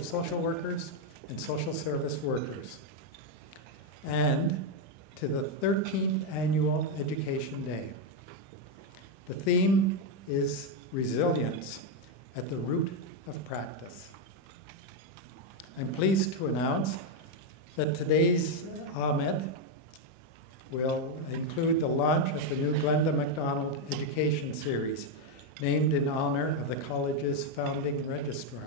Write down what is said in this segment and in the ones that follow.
of Social Workers and Social Service Workers, and to the 13th Annual Education Day. The theme is resilience at the root of practice. I'm pleased to announce that today's AMED will include the launch of the new Glenda MacDonald Education Series, named in honor of the college's founding registrar.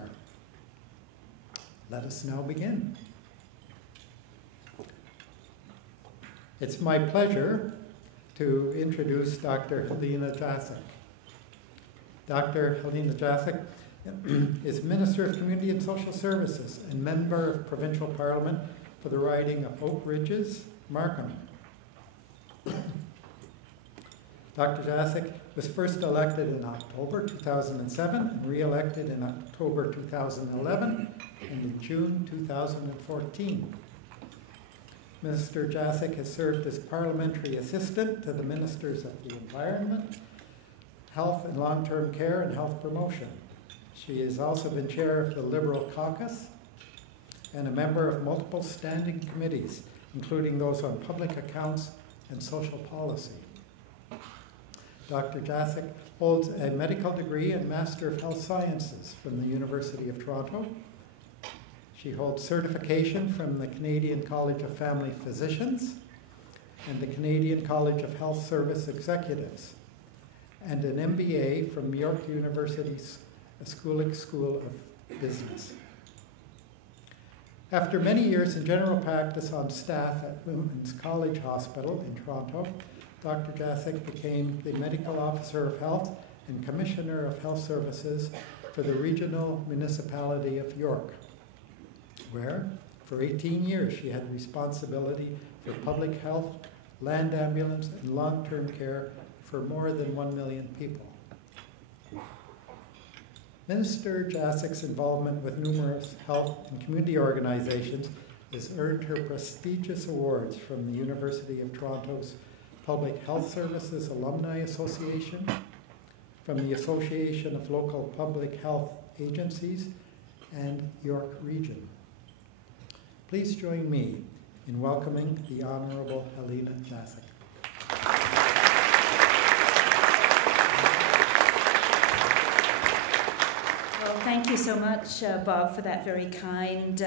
Let us now begin. It's my pleasure to introduce Dr. Helena Jasek. Dr. Helena Jasek is Minister of Community and Social Services and member of Provincial Parliament for the riding of Oak Ridges, Markham. Dr. Jasek was first elected in October 2007 and re-elected in October 2011 and in June 2014. Minister Jasek has served as parliamentary assistant to the Ministers of the Environment, Health and Long-Term Care and Health Promotion. She has also been chair of the Liberal Caucus and a member of multiple standing committees, including those on public accounts and social policy. Dr. Jasek holds a medical degree and Master of Health Sciences from the University of Toronto. She holds certification from the Canadian College of Family Physicians and the Canadian College of Health Service Executives, and an MBA from York University's Schulich School of Business. After many years in general practice on staff at Women's College Hospital in Toronto, Dr. Jasek became the Medical Officer of Health and Commissioner of Health Services for the Regional Municipality of York, where for 18 years she had responsibility for public health, land ambulance, and long-term care for more than 1 million people. Minister Jasek's involvement with numerous health and community organizations has earned her prestigious awards from the University of Toronto's Public Health Services Alumni Association, from the Association of Local Public Health Agencies, and York Region. Please join me in welcoming the Honorable Helena Jasek. Well, thank you so much, Bob, for that very kind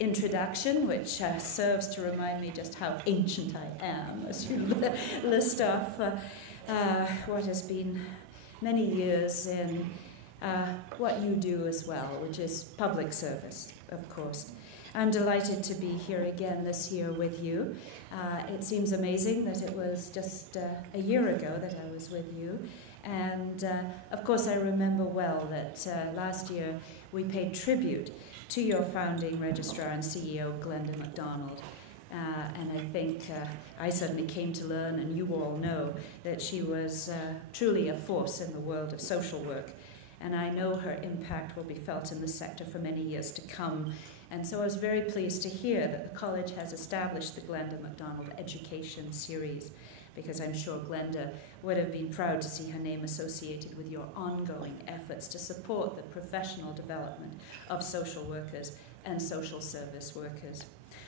introduction, which serves to remind me just how ancient I am, as you list off what has been many years in what you do as well, which is public service, of course. I'm delighted to be here again this year with you. It seems amazing that it was just a year ago that I was with you. And of course, I remember well that last year we paid tribute to your founding registrar and CEO, Glenda MacDonald. And I think I certainly came to learn, and you all know, that she was truly a force in the world of social work. And I know her impact will be felt in the sector for many years to come. And so I was very pleased to hear that the college has established the Glenda MacDonald Education Series, because I'm sure Glenda would have been proud to see her name associated with your ongoing efforts to support the professional development of social workers and social service workers.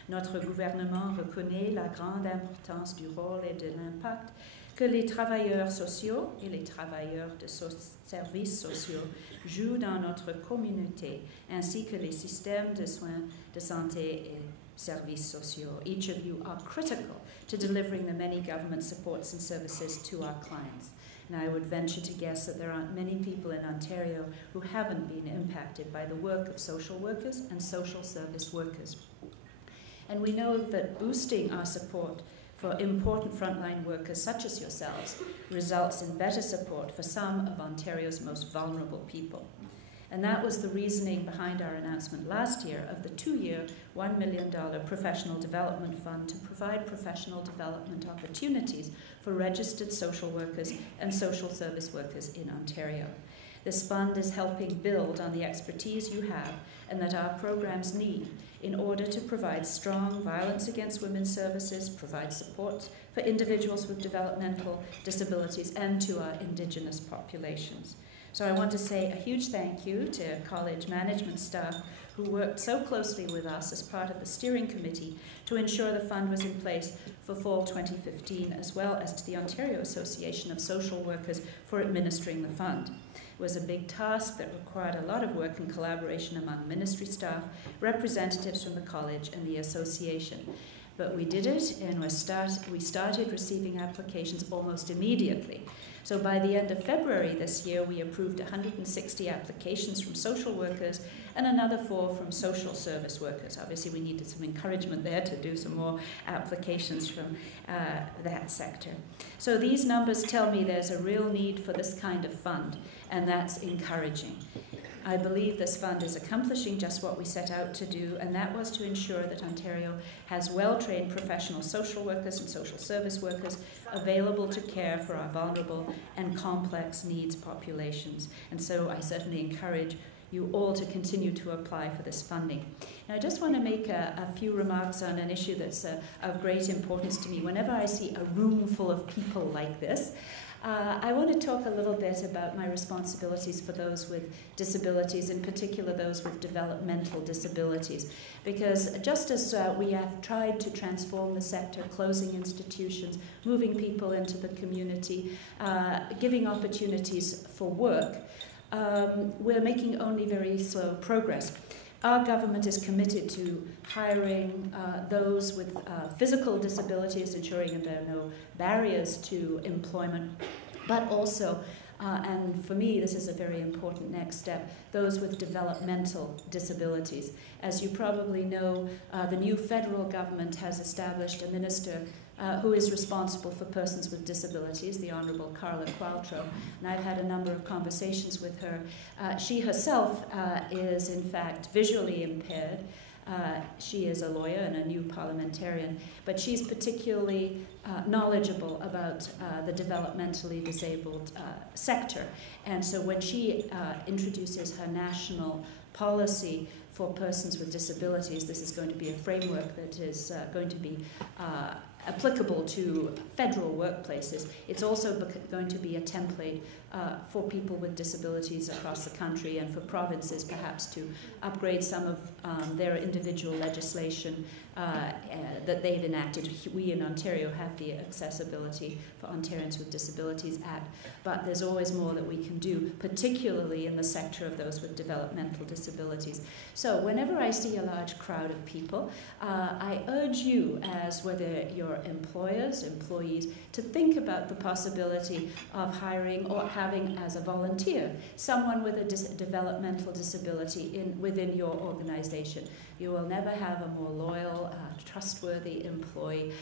Notre gouvernement reconnaît la grande importance du rôle et de l'impact que les travailleurs sociaux et les travailleurs de services sociaux jouent dans notre communauté, ainsi que les systèmes de soins de santé et services sociaux. Each of you are critical to delivering the many government supports and services to our clients. And I would venture to guess that there aren't many people in Ontario who haven't been impacted by the work of social workers and social service workers. And we know that boosting our support for important frontline workers such as yourselves results in better support for some of Ontario's most vulnerable people. And that was the reasoning behind our announcement last year of the 2-year, $1 million professional development fund to provide professional development opportunities for registered social workers and social service workers in Ontario. This fund is helping build on the expertise you have and that our programs need in order to provide strong violence against women services, provide support for individuals with developmental disabilities, and to our Indigenous populations. So I want to say a huge thank you to college management staff who worked so closely with us as part of the steering committee to ensure the fund was in place for fall 2015, as well as to the Ontario Association of Social Workers for administering the fund. It was a big task that required a lot of work and collaboration among ministry staff, representatives from the college and the association. But we did it, and we started receiving applications almost immediately. So by the end of February this year, we approved 160 applications from social workers and another 4 from social service workers. Obviously, we needed some encouragement there to do some more applications from that sector. So these numbers tell me there's a real need for this kind of fund, and that's encouraging. I believe this fund is accomplishing just what we set out to do, and that was to ensure that Ontario has well-trained professional social workers and social service workers available to care for our vulnerable and complex needs populations. And so I certainly encourage you all to continue to apply for this funding. Now, I just want to make a few remarks on an issue that's of great importance to me. Whenever I see a room full of people like this, I want to talk a little bit about my responsibilities for those with disabilities, in particular those with developmental disabilities. Because just as we have tried to transform the sector, closing institutions, moving people into the community, giving opportunities for work, we're making only very slow progress. Our government is committed to hiring those with physical disabilities, ensuring that there are no barriers to employment, but also, and for me this is a very important next step, those with developmental disabilities. As you probably know, the new federal government has established a minister who is responsible for persons with disabilities, the Honourable Carla Qualtrough, and I've had a number of conversations with her. She herself is in fact visually impaired. She is a lawyer and a new parliamentarian, but she's particularly knowledgeable about the developmentally disabled sector. And so when she introduces her national policy for persons with disabilities, this is going to be a framework that is going to be applicable to federal workplaces. It's also going to be a template for people with disabilities across the country, and for provinces perhaps to upgrade some of their individual legislation that they've enacted. We in Ontario have the Accessibility for Ontarians with Disabilities Act, but there's always more that we can do, particularly in the sector of those with developmental disabilities. So whenever I see a large crowd of people, I urge you, as whether you're employers, employees, to think about the possibility of hiring or having as a volunteer someone with a developmental disability within your organization. You will never have a more loyal, trustworthy employee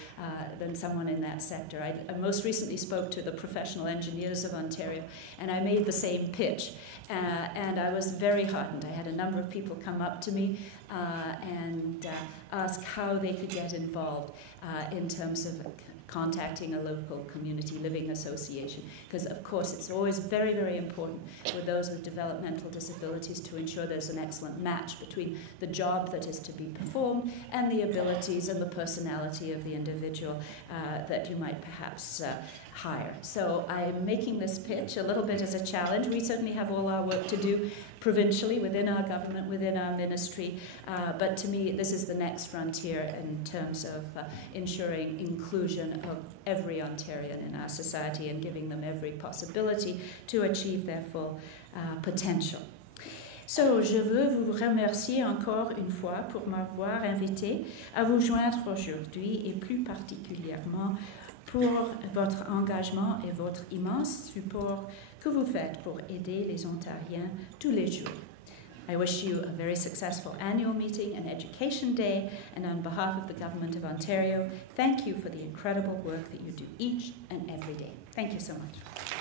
than someone in that sector. I most recently spoke to the Professional Engineers of Ontario, and I made the same pitch. And I was very heartened. I had a number of people come up to me and ask how they could get involved in terms of contacting a local community living association, because of course it's always very, very important with those with developmental disabilities to ensure there's an excellent match between the job that is to be performed and the abilities and the personality of the individual that you might perhaps hire. So I'm making this pitch a little bit as a challenge. We certainly have all our work to do provincially, within our government, within our ministry, but to me this is the next frontier in terms of ensuring inclusion of every Ontarian in our society and giving them every possibility to achieve their full potential. So, je veux vous remercier encore une fois pour m'avoir invité à vous joindre aujourd'hui, et plus particulièrement pour votre engagement et votre immense support que vous faites pour aider les Ontariens tous les jours. I wish you a very successful annual meeting and Education Day, and on behalf of the Government of Ontario, thank you for the incredible work that you do each and every day. Thank you so much.